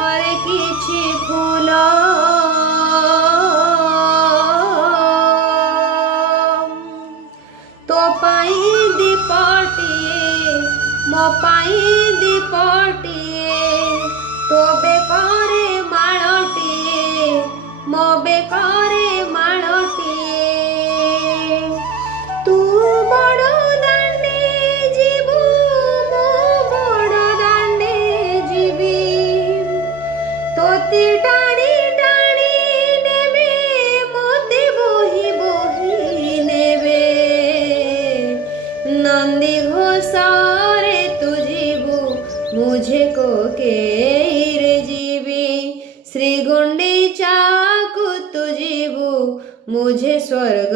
ଘରେ କିଛି ଫୁଲ ତୋ ପାଇଁ ଦୀପଟିଏ ମୋ ପାଇଁ ଦୀପଟିଏ ତୋ ବେକରେ ମାଳଟିଏ ମୋ ବେକରେ ମାଳଟିଏ ତୁ ବଡ଼ ଦାଣ୍ଡେ ଯିବୁ ମୁଁ ବଡ଼ ଦାଣ୍ଡେ ଯିବି ତୋତେ ଟାଣି ଟାଣି ନେବେ ମୋତେ ବୋହି ବୋହି ନେବେ ନନ୍ଦୀ ଘୋଷରେ ତୁ ଯିବୁ मुझे कोकेरे जीवी श्री गुंडीचाकु तु जीवु मुझे स्वर्ग